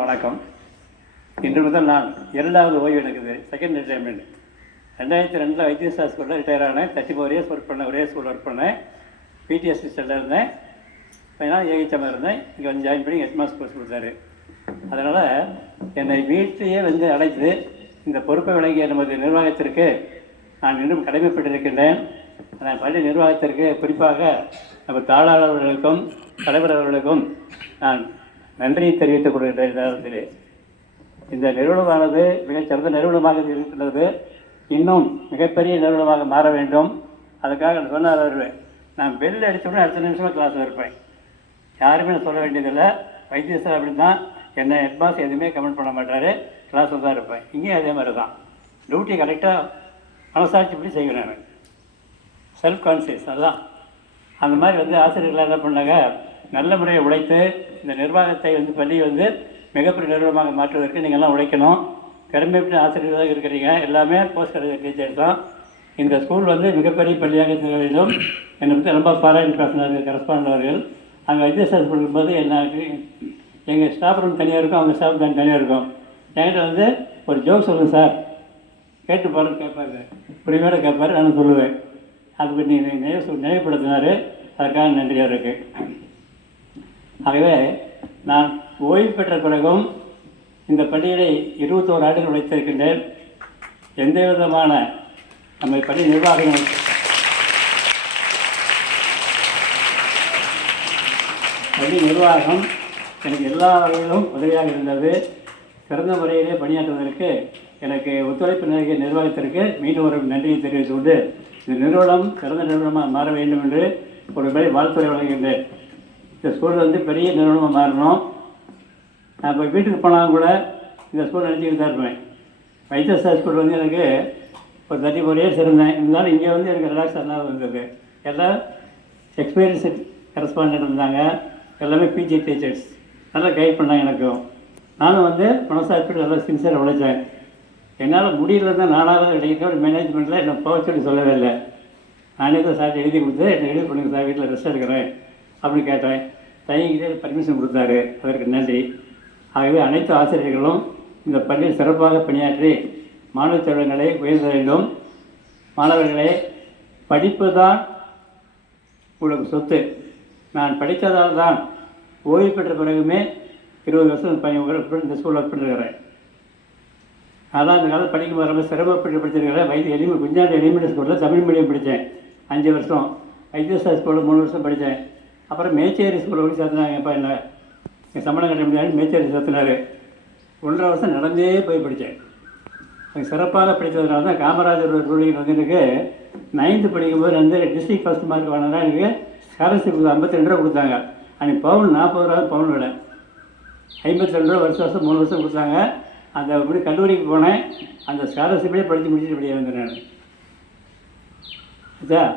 வணக்கம். இன்று முதல் நான் 2வது ஓய்வு எடுக்குது, செகண்ட் ரிட்டைர்மெண்ட். 2002 வைத்தியசாஸ்திர ஸ்கூலில் ரிட்டையர் ஆனேன். 34 இயர்ஸ் ஒர்க் பண்ணேன். ஒரே ஸ்கூல் ஒர்க் பண்ணேன். பிடி அசிஸ்டண்ட்டில் இருந்தேன். நான் ஏகிச்சமாக இருந்தேன். இங்கே வந்து ஜாயின் பண்ணி ஹெட் மாஸ்டர் கோர்ஸ் கொடுத்தாரு. அதனால் என்னை வீட்டிலேயே வந்து அழைத்து இந்த பொறுப்பை வழங்கிய நமது நிர்வாகத்திற்கு நான் இன்னும் கடமைப்பட்டிருக்கின்றேன். அந்த பள்ளி நிர்வாகத்திற்கு குறிப்பாக நம்ம தாளாளர்களுக்கும் தலைவர் அவர்களுக்கும் நான் நன்றியை தெரிவித்துக் கொள்கின்ற நேரத்திலே இந்த நிறுவனமானது மிகச்சிறந்த நிறுவனமாக இருக்கின்றது. இன்னும் மிகப்பெரிய நிறுவனமாக மாற வேண்டும். அதுக்காக சொன்னார் அவர், நான் பெல் அடித்தோடனே அடுத்த நிமிஷமாக கிளாஸில் இருப்பேன். யாருமே நான் சொல்ல வேண்டியதில்லை. வைத்தியசாலை அப்படி தான். என்னை ஹெட்மாஸ் எதுவுமே கமெண்ட் பண்ண மாட்டார். கிளாஸில் தான் இருப்பேன். இங்கேயும் அதே மாதிரி தான். டியூட்டி கரெக்டாக மனசாட்சிப்படி செய்வேன். நான் செல்ஃப் கான்சியஸ் அதுதான். அந்த மாதிரி வந்து ஆசிரியர்கள் என்ன பண்ணாங்க, நல்ல முறையை உழைத்து இந்த நிர்வாகத்தை வந்து பள்ளியை வந்து மிகப்பெரிய நிறுவனமாக மாற்றுவதற்கு நீங்கள்லாம் உழைக்கணும். திறமைப்பட்ட ஆசிரியர்களாக இருக்கிறீங்க. எல்லாமே போஸ்ட் கிராஜுவேட் டீச்சர்ஸ் தான். இந்த ஸ்கூல் வந்து மிகப்பெரிய பள்ளியாக இருக்க வேண்டும். என்னை பற்றி ரொம்ப பாராட்டி பேசினார்கள் கரஸ்பாண்டன்ட் அவர்கள். அங்கே வைத்தியசாஸ்திரம் கொடுக்கும்போது எனக்கு எங்கள் ஸ்டாஃப் ரூம் தனியாக இருக்கும், அவங்க ஸ்டாஃப் தனியாக இருக்கும். என்கிட்ட வந்து ஒரு ஜோக் சொல்லுங்கள் சார், கேட்டு பாருன்னு கேட்பாங்க. புரியோட கேட்பார், நான் சொல்லுவேன். அதுக்கு நீ நினைவுபடுத்தினார். அதுக்காக நன்றி அவருக்கு. ஆகவே நான் ஓய்வு பெற்ற பிறகும் இந்த பள்ளியிலே 21 ஆண்டுகள் உழைத்திருக்கின்றேன். எந்த விதமான நம்ம பள்ளி நிர்வாகங்கள் பள்ளி நிர்வாகம் எனக்கு எல்லா வகையிலும் உதவியாக இருந்தது. சிறந்த முறையிலே பணியாற்றுவதற்கு எனக்கு ஒத்துழைப்பு நல்கிய நிர்வாகத்திற்கு மீண்டும் ஒரு நன்றியை தெரிவித்துக் கொண்டு இந்த நிறுவனம் சிறந்த நிறுவனமாக மாற வேண்டும் என்று ஒரு முறை வாழ்த்துறை வழங்குகின்றேன். இந்த ஸ்கூல் வந்து பெரிய நிறுவனமாக மாறணும். நான் இப்போ வீட்டுக்கு போனாலும் கூட இந்த ஸ்கூல் நினச்சிக்கிட்டு தான் இருப்பேன். வைத்தியசாஸ்திர ஸ்கூல் வந்து எனக்கு ஒரு 34 இயர்ஸ் இருந்தேன். இருந்தாலும் இங்கே வந்து எனக்கு ரிலாக்ஸாக இருந்தது. எல்லாம் எக்ஸ்பீரியன்ஸ் கரஸ்பாண்டன்ட் இருந்தாங்க. எல்லாமே பிஜி டீச்சர்ஸ் நல்லா கைட் பண்ணாங்க. எனக்கும் நானும் வந்து மனசாட்சியோடு நல்லா சின்சியராக உழைச்சேன். என்னால் முடியல தான் 4வது கிடைக்கிற மேனேஜ்மெண்ட்டில் என்னை போக சொல்லி சொல்லவே இல்லை. நானே தான் சார் எழுதி கொடுத்து என்னை எழுதி பண்ணுங்க சார், வீட்டில் ரெஸ்ட் எடுக்கிறேன் அப்படின்னு கேட்டேன். தயங்கிட்டே பர்மிஷன் கொடுத்தாரு. அதற்கு நன்றி. ஆகவே அனைத்து ஆசிரியர்களும் இந்த பள்ளியில் சிறப்பாக பணியாற்றி மாணவ செல்வங்களை உயர்த்த வேண்டும். மாணவர்களே, படிப்பு தான் உங்களுக்கு சொத்து. நான் படித்ததால் தான் ஓய்வு பெற்ற பிறகுமே 20 வருஷம் இந்த ஸ்கூலில் ஒர்க் பண்ணிருக்கிறேன். அதான் இந்த காலத்தில் படிக்கும்போது ரொம்ப சிரமப்பட்டு படிச்சிருக்கிறேன். குஞ்சாண்டி எலிமெண்ட்ரி ஸ்கூலில் தமிழ் மீடியம் படித்தேன் 5 வருஷம். வைத்தியசாஸ்திர ஸ்கூலில் 3 வருஷம் படித்தேன். அப்புறம் மேச்சேரி ஸ்கூலில் போய் சேர்த்துனாங்க. எப்போ என்ன எங்கள் சம்பளம் கட்ட முடியாது மேச்சேரி சேர்த்துனார். 1.5 வருஷம் நடந்தே போய் படித்தேன். அது சிறப்பாக படித்ததுனால தான் காமராஜர் ரூலிங் வந்து எனக்கு 9th படிக்கும்போது வந்து டிஸ்ட்ரிக்ட் ஃபஸ்ட் மார்க் வாங்கினா எனக்கு ஸ்காலர்ஷிப் 52 ரூபா கொடுத்தாங்க. அன்றைக்கி பவுன் 40 ரூபா பவுன் விலை 52 ரூபா வருஷம் 3 வருஷம் கொடுத்தாங்க. அந்த இப்படி கல்லூரிக்கு போனேன். அந்த ஸ்காலர்ஷிப்பே படித்து முடிச்சுட்டு இப்படியே இருந்தேன். நான்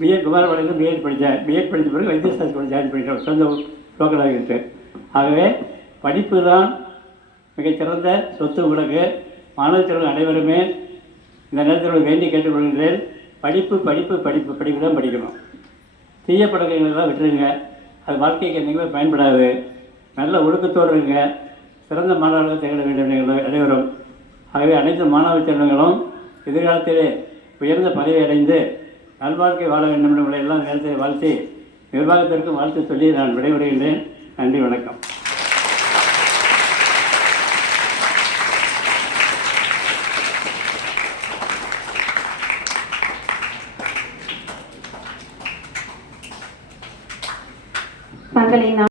பிஎட் குமாரபாளையம் பிஎட் படித்தேன். பிஎட் படித்த பிறகு வைத்தியசாஸ்திர ஸ்கூலில் ஜாயின் பண்ணிட்டேன், சொந்த லோக்கலாக இருக்கு. ஆகவே படிப்பு தான் மிகச்சிறந்த சொத்து உங்களுக்கு. மாணவ செல்வங்கள் அனைவருமே இந்த நேரத்தில் வேண்டி கேட்டுக்கொள்கின்றேன். படிப்பு படிப்பு படிப்பு படிப்பு தான் படிக்கணும். தீய பழக்கங்களெல்லாம் விட்டுருங்க. அது வாழ்க்கைக்கு என்றைக்குமே பயன்படாது. நல்ல ஒழுக்கத்தோடு இருங்க. சிறந்த மாணவர்கள் திகழ வேண்டும் அனைவரும். ஆகவே அனைத்து மாணவ செல்வங்களும் எதிர்காலத்திலே உயர்ந்த பதவி அடைந்து நல்வாழ்க்கை வாழ வேண்டும் என்று எல்லாம் நேரத்தை வாழ்த்தி நிர்வாகத்திற்கும் வாழ்த்து சொல்லி நான் விடைபெறுகின்றேன். நன்றி, வணக்கம். தங்களை